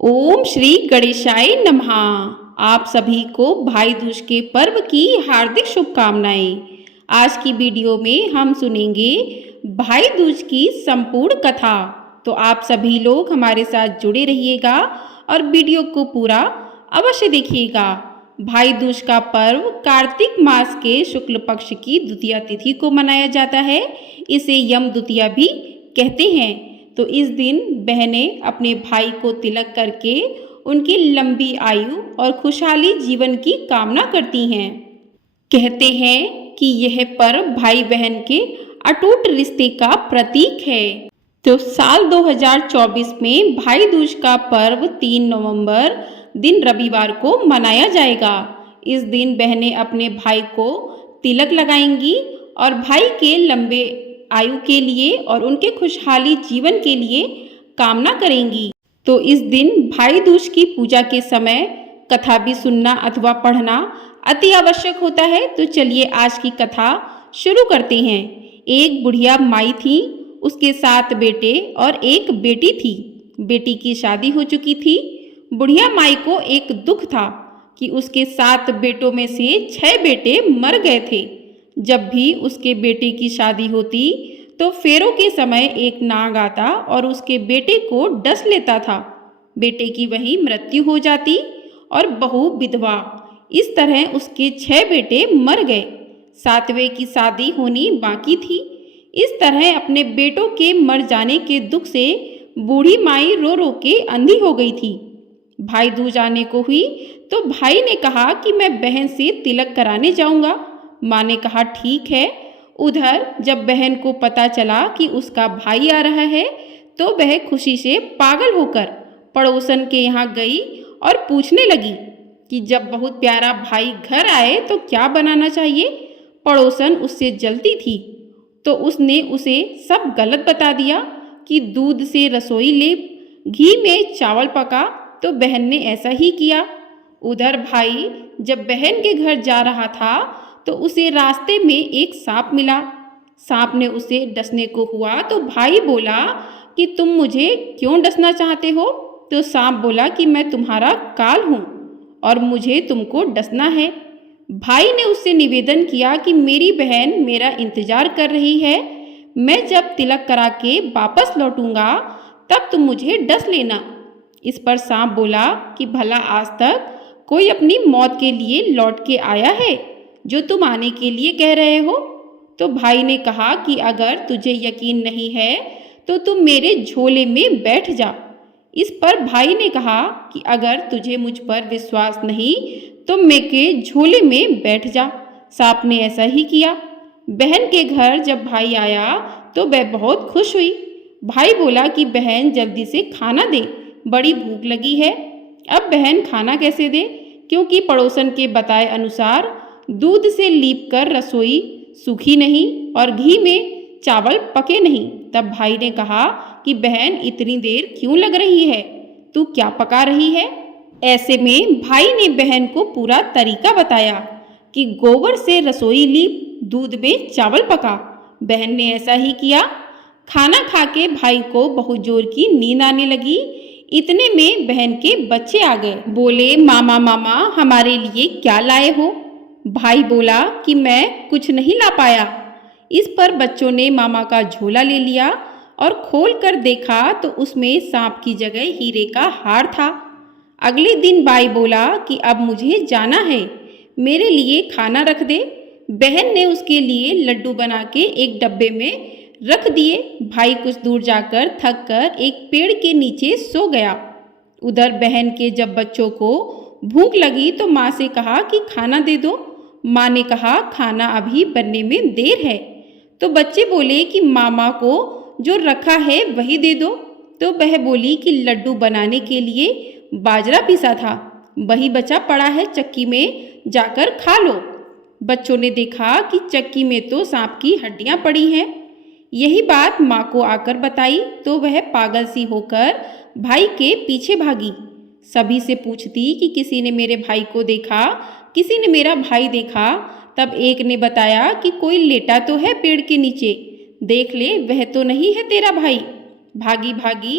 ओम श्री गणेशाय नमः। आप सभी को भाई दूज के पर्व की हार्दिक शुभकामनाएं। आज की वीडियो में हम सुनेंगे भाई दूज की संपूर्ण कथा। तो आप सभी लोग हमारे साथ जुड़े रहिएगा और वीडियो को पूरा अवश्य देखिएगा। भाई दूज का पर्व कार्तिक मास के शुक्ल पक्ष की द्वितीया तिथि को मनाया जाता है। इसे यम द्वितीया भी कहते हैं। तो इस दिन बहनें अपने भाई को तिलक करके उनकी लंबी आयु और खुशहाली जीवन की कामना करती हैं। कहते हैं कि यह पर्व भाई बहन के अटूट रिश्ते का प्रतीक है। तो साल 2024 में भाई दूज का पर्व 3 नवंबर दिन रविवार को मनाया जाएगा। इस दिन बहनें अपने भाई को तिलक लगाएंगी और भाई के लंबे आयु के लिए और उनके खुशहाली जीवन के लिए कामना करेंगी। तो इस दिन भाई दूज की पूजा के समय कथा भी सुनना अथवा पढ़ना अति आवश्यक होता है। तो चलिए आज की कथा शुरू करते हैं। एक बुढ़िया माई थी, उसके 7 बेटे और एक बेटी थी। बेटी की शादी हो चुकी थी। बुढ़िया माई को एक दुख था कि उसके 7 बेटों में से 6 बेटे मर गए थे। जब भी उसके बेटे की शादी होती तो फेरों के समय एक नाग आता और उसके बेटे को डस लेता था। बेटे की वहीं मृत्यु हो जाती और बहू विधवा। इस तरह उसके 6 बेटे मर गए। 7वें की शादी होनी बाकी थी। इस तरह अपने बेटों के मर जाने के दुख से बूढ़ी माई रो रो के अंधी हो गई थी। भाई दूज आने को हुई तो भाई ने कहा कि मैं बहन से तिलक कराने जाऊंगा। माँ ने कहा ठीक है। उधर जब बहन को पता चला कि उसका भाई आ रहा है तो वह खुशी से पागल होकर पड़ोसन के यहाँ गई और पूछने लगी कि जब बहुत प्यारा भाई घर आए तो क्या बनाना चाहिए। पड़ोसन उससे जलती थी तो उसने उसे सब गलत बता दिया कि दूध से रसोई ले, घी में चावल पका। तो बहन ने ऐसा ही किया। उधर भाई जब बहन के घर जा रहा था तो उसे रास्ते में एक सांप मिला। सांप ने उसे डसने को हुआ तो भाई बोला कि तुम मुझे क्यों डसना चाहते हो। तो सांप बोला कि मैं तुम्हारा काल हूँ और मुझे तुमको डसना है। भाई ने उससे निवेदन किया कि मेरी बहन मेरा इंतजार कर रही है। मैं जब तिलक करा के वापस लौटूंगा तब तुम मुझे डस लेना। इस पर सांप बोला कि भला आज तक कोई अपनी मौत के लिए लौट के आया है जो तुम आने के लिए कह रहे हो। तो भाई ने कहा कि अगर तुझे यकीन नहीं है तो तुम मेरे झोले में बैठ जा। इस पर भाई ने कहा कि अगर तुझे मुझ पर विश्वास नहीं तो मेरे झोले में बैठ जा। सांप ने ऐसा ही किया। बहन के घर जब भाई आया तो वह बहुत खुश हुई। भाई बोला कि बहन जल्दी से खाना दे, बड़ी भूख लगी है। अब बहन खाना कैसे दे, क्योंकि पड़ोसन के बताए अनुसार दूध से लीप कर रसोई सूखी नहीं और घी में चावल पके नहीं। तब भाई ने कहा कि बहन इतनी देर क्यों लग रही है, तू क्या पका रही है। ऐसे में भाई ने बहन को पूरा तरीका बताया कि गोबर से रसोई लीप, दूध में चावल पका। बहन ने ऐसा ही किया। खाना खा के भाई को बहुत जोर की नींद आने लगी। इतने में बहन के बच्चे आ गए। बोले मामा मामा हमारे लिए क्या लाए हो। भाई बोला कि मैं कुछ नहीं ला पाया। इस पर बच्चों ने मामा का झोला ले लिया और खोल कर देखा तो उसमें सांप की जगह हीरे का हार था। अगले दिन भाई बोला कि अब मुझे जाना है, मेरे लिए खाना रख दे। बहन ने उसके लिए लड्डू बना के एक डब्बे में रख दिए। भाई कुछ दूर जाकर थक कर एक पेड़ के नीचे सो गया। उधर बहन के जब बच्चों को भूख लगी तो माँ से कहा कि खाना दे दो। माँ ने कहा खाना अभी बनने में देर है। तो बच्चे बोले कि मामा को जो रखा है वही दे दो। तो वह बोली कि लड्डू बनाने के लिए बाजरा पीसा था, वही बचा पड़ा है, चक्की में जाकर खा लो। बच्चों ने देखा कि चक्की में तो सांप की हड्डियां पड़ी हैं। यही बात माँ को आकर बताई तो वह पागल सी होकर भाई के पीछे भागी। सभी से पूछती कि किसी ने मेरे भाई को देखा, किसी ने मेरा भाई देखा। तब एक ने बताया कि कोई लेटा तो है पेड़ के नीचे, देख ले वह तो नहीं है तेरा भाई। भागी भागी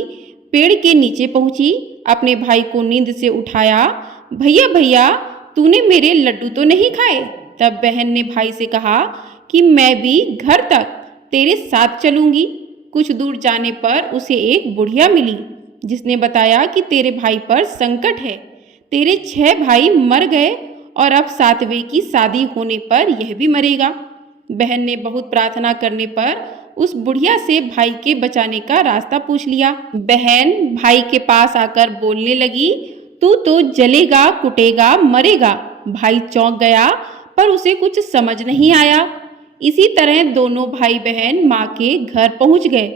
पेड़ के नीचे पहुंची, अपने भाई को नींद से उठाया। भैया भैया, तूने मेरे लड्डू तो नहीं खाए? तब बहन ने भाई से कहा कि मैं भी घर तक तेरे साथ चलूंगी। कुछ दूर जाने पर उसे एक बुढ़िया मिली, जिसने बताया कि तेरे भाई पर संकट है। तेरे 6 भाई मर गए और अब 7वें की शादी होने पर यह भी मरेगा। बहन ने बहुत प्रार्थना करने पर उस बुढ़िया से भाई के बचाने का रास्ता पूछ लिया। बहन भाई के पास आकर बोलने लगी, तू तो जलेगा, कुटेगा, मरेगा। भाई चौंक गया, पर उसे कुछ समझ नहीं आया। इसी तरह दोनों भाई बहन माँ के घर पहुँच गए।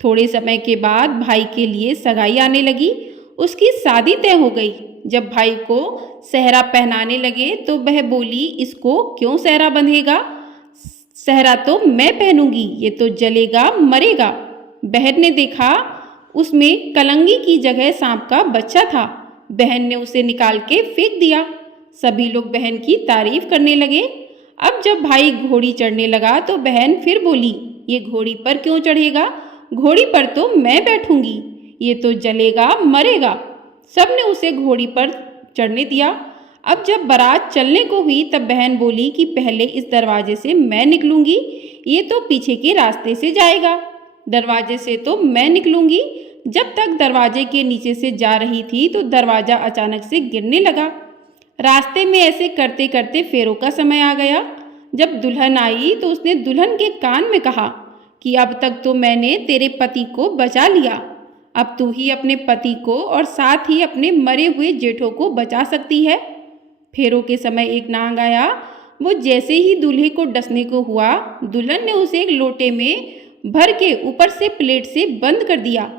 थोड़े समय के बाद भाई के लिए सगाई आने लगी। उसकी शादी तय हो गई। जब भाई को सेहरा पहनाने लगे तो वह बोली, इसको क्यों सेहरा बंधेगा? सेहरा तो मैं पहनूंगी, ये तो जलेगा, मरेगा। बहन ने देखा उसमें कलंगी की जगह सांप का बच्चा था। बहन ने उसे निकाल के फेंक दिया। सभी लोग बहन की तारीफ करने लगे। अब जब भाई घोड़ी चढ़ने लगा तो बहन फिर बोली, ये घोड़ी पर क्यों चढ़ेगा? घोड़ी पर तो मैं बैठूंगी, ये तो जलेगा, मरेगा। सबने उसे घोड़ी पर चढ़ने दिया। अब जब बारात चलने को हुई तब बहन बोली कि पहले इस दरवाजे से मैं निकलूंगी, ये तो पीछे के रास्ते से जाएगा। दरवाजे से तो मैं निकलूंगी। जब तक दरवाजे के नीचे से जा रही थी तो दरवाजा अचानक से गिरने लगा। रास्ते में ऐसे करते करते फेरों का समय आ गया। जब दुल्हन आई तो उसने दुल्हन के कान में कहा कि अब तक तो मैंने तेरे पति को बचा लिया, अब तू ही अपने पति को और साथ ही अपने मरे हुए जेठों को बचा सकती है। फेरों के समय एक नाग आया। वो जैसे ही दूल्हे को डसने को हुआ, दुल्हन ने उसे एक लोटे में भर के ऊपर से प्लेट से बंद कर दिया।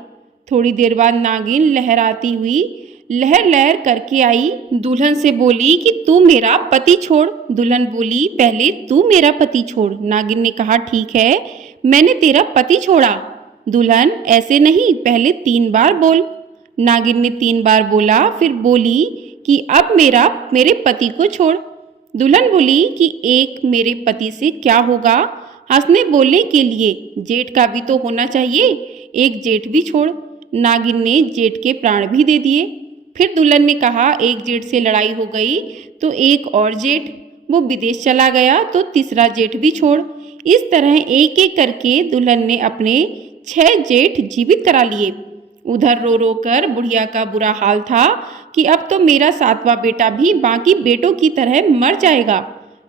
थोड़ी देर बाद नागिन लहराती हुई लहर लहर करके आई। दुल्हन से बोली कि तू मेरा पति छोड़। दुल्हन बोली, पहले तू मेरा पति छोड़। नागिन ने कहा, ठीक है, मैंने तेरा पति छोड़ा। दुल्हन, ऐसे नहीं, पहले 3 बार बोल। नागिन ने 3 बार बोला, फिर बोली कि अब मेरे पति को छोड़। दुल्हन बोली कि एक मेरे पति से क्या होगा? हंसने बोलने के लिए जेठ का भी तो होना चाहिए, एक जेठ भी छोड़। नागिन ने जेठ के प्राण भी दे दिए। फिर दुल्हन ने कहा, एक जेठ से लड़ाई हो गई तो एक और जेठ, वो विदेश चला गया तो तीसरा जेठ भी छोड़। इस तरह एक एक करके दुल्हन ने अपने 6 जेठ जीवित करा लिए। उधर रो रो कर बुढ़िया का बुरा हाल था कि अब तो मेरा 7वां बेटा भी बाकी बेटों की तरह मर जाएगा।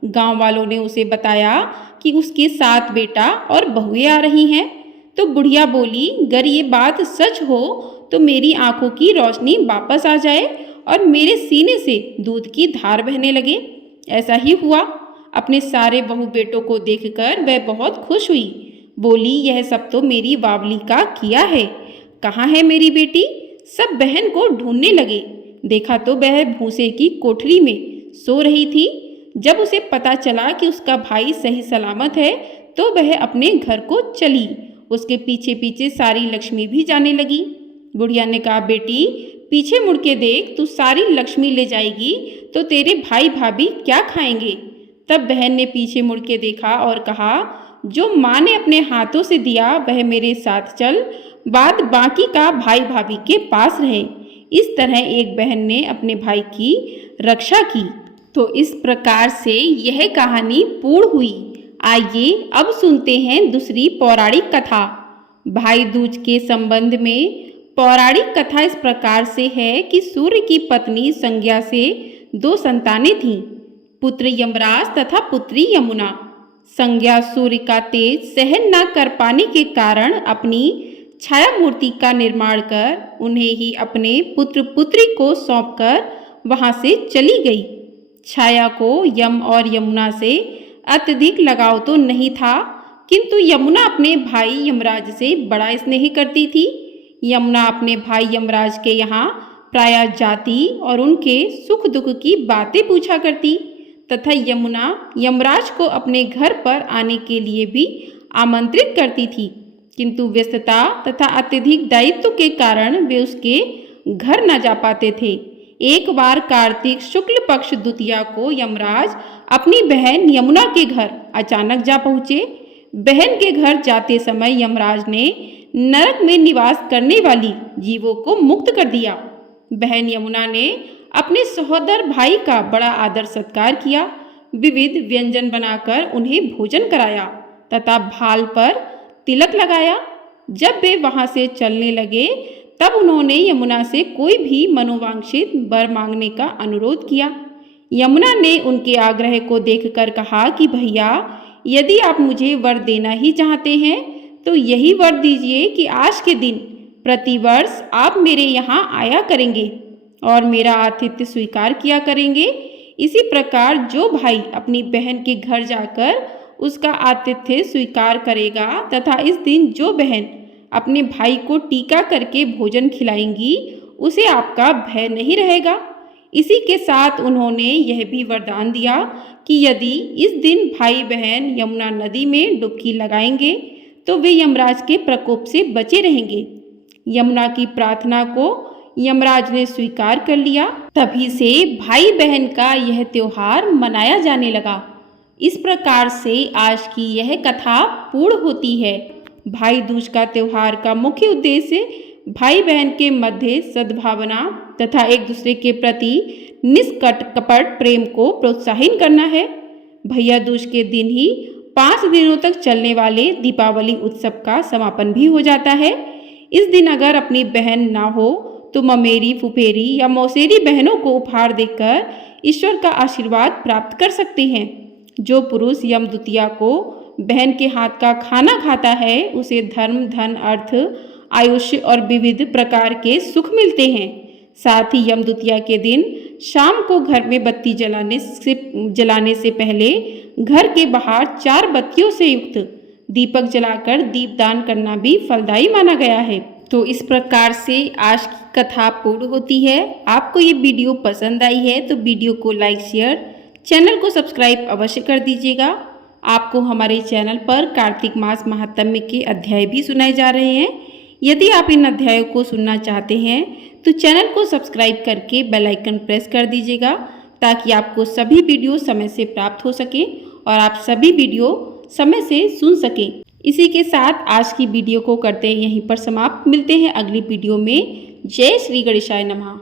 गांव वालों ने उसे बताया कि उसके 7 बेटा और बहुएं आ रही हैं। तो बुढ़िया बोली, अगर ये बात सच हो तो मेरी आंखों की रोशनी वापस आ जाए और मेरे सीने से दूध की धार बहने लगे। ऐसा ही हुआ। अपने सारे बहू बेटों को देखकर वह बहुत खुश हुई। बोली, यह सब तो मेरी बावली का किया है। कहाँ है मेरी बेटी? सब बहन को ढूंढने लगे। देखा तो वह भूसे की कोठरी में सो रही थी। जब उसे पता चला कि उसका भाई सही सलामत है तो वह अपने घर को चली। उसके पीछे पीछे सारी लक्ष्मी भी जाने लगी। बुढ़िया ने कहा, बेटी पीछे मुड़ के देख, तू सारी लक्ष्मी ले जाएगी तो तेरे भाई भाभी क्या खाएंगे? तब बहन ने पीछे मुड़ के देखा और कहा, जो माँ ने अपने हाथों से दिया वह मेरे साथ चल, बाद बाकी का भाई भाभी के पास रहे। इस तरह एक बहन ने अपने भाई की रक्षा की। तो इस प्रकार से यह कहानी पूर्ण हुई। आइए अब सुनते हैं दूसरी पौराणिक कथा। भाई दूज के संबंध में पौराणिक कथा इस प्रकार से है कि सूर्य की पत्नी संज्ञा से 2 संतानें थीं, पुत्र यमराज तथा पुत्री यमुना। संज्ञा सूर्य का तेज सहन न कर पाने के कारण अपनी छाया मूर्ति का निर्माण कर उन्हें ही अपने पुत्र पुत्री को सौंपकर वहां से चली गई। छाया को यम और यमुना से अत्यधिक लगाव तो नहीं था, किंतु यमुना अपने भाई यमराज से बड़ा स्नेह करती थी। यमुना अपने भाई यमराज के यहाँ प्रायः जाती और उनके सुख दुख की बातें पूछा करती तथा यमुना यमराज को अपने घर पर आने के लिए भी आमंत्रित करती थी, किंतु व्यस्तता तथा अत्यधिक दायित्व के कारण वे उसके घर न जा पाते थे। एक बार कार्तिक शुक्ल पक्ष द्वितीया को यमराज अपनी बहन यमुना के घर अचानक जा पहुँचे। बहन के घर जाते समय यमराज ने नरक में निवास करने वाली जीवों को मुक्त कर दिया। बहन यमुना ने अपने सहोदर भाई का बड़ा आदर सत्कार किया, विविध व्यंजन बनाकर उन्हें भोजन कराया तथा भाल पर तिलक लगाया। जब वे वहां से चलने लगे तब उन्होंने यमुना से कोई भी मनोवांछित वर मांगने का अनुरोध किया। यमुना ने उनके आग्रह को देखकर कहा कि भैया, यदि आप मुझे वर देना ही चाहते हैं तो यही वर दीजिए कि आज के दिन प्रतिवर्ष आप मेरे यहाँ आया करेंगे और मेरा आतिथ्य स्वीकार किया करेंगे। इसी प्रकार जो भाई अपनी बहन के घर जाकर उसका आतिथ्य स्वीकार करेगा तथा इस दिन जो बहन अपने भाई को टीका करके भोजन खिलाएंगी, उसे आपका भय नहीं रहेगा। इसी के साथ उन्होंने यह भी वरदान दिया कि यदि इस दिन भाई बहन यमुना नदी में डुबकी लगाएंगे तो वे यमराज के प्रकोप से बचे रहेंगे। यमुना की प्रार्थना को यमराज ने स्वीकार कर लिया। तभी से भाई बहन का यह त्योहार मनाया जाने लगा। इस प्रकार से आज की यह कथा पूर्ण होती है। भाई दूज का त्योहार का मुख्य उद्देश्य भाई बहन के मध्य सद्भावना तथा एक दूसरे के प्रति निष्कपट प्रेम को प्रोत्साहित करना है। भैया दूज के दिन ही 5 दिनों तक चलने वाले दीपावली उत्सव का समापन भी हो जाता है। इस दिन अगर अपनी बहन ना हो तो ममेरी, फुफेरी या मौसेरी बहनों को उपहार देकर ईश्वर का आशीर्वाद प्राप्त कर सकते हैं। जो पुरुष यम द्वितीया को बहन के हाथ का खाना खाता है उसे धर्म, धन, अर्थ, आयुष्य और विविध प्रकार के सुख मिलते हैं। साथ ही यम द्वितीया के दिन शाम को घर में बत्ती जलाने से पहले घर के बाहर 4 बत्तियों से युक्त दीपक जलाकर दीपदान करना भी फलदायी माना गया है। तो इस प्रकार से आज की कथा पूर्ण होती है। आपको ये वीडियो पसंद आई है तो वीडियो को लाइक, शेयर, चैनल को सब्सक्राइब अवश्य कर दीजिएगा। आपको हमारे चैनल पर कार्तिक मास महात्म्य के अध्याय भी सुनाए जा रहे हैं। यदि आप इन अध्यायों को सुनना चाहते हैं तो चैनल को सब्सक्राइब करके बेल आइकन प्रेस कर दीजिएगा ताकि आपको सभी वीडियो समय से प्राप्त हो सके और आप सभी वीडियो समय से सुन सकें। इसी के साथ आज की वीडियो को करते हैं यहीं पर समाप्त। मिलते हैं अगली वीडियो में। जय श्री गणेशाय नमः।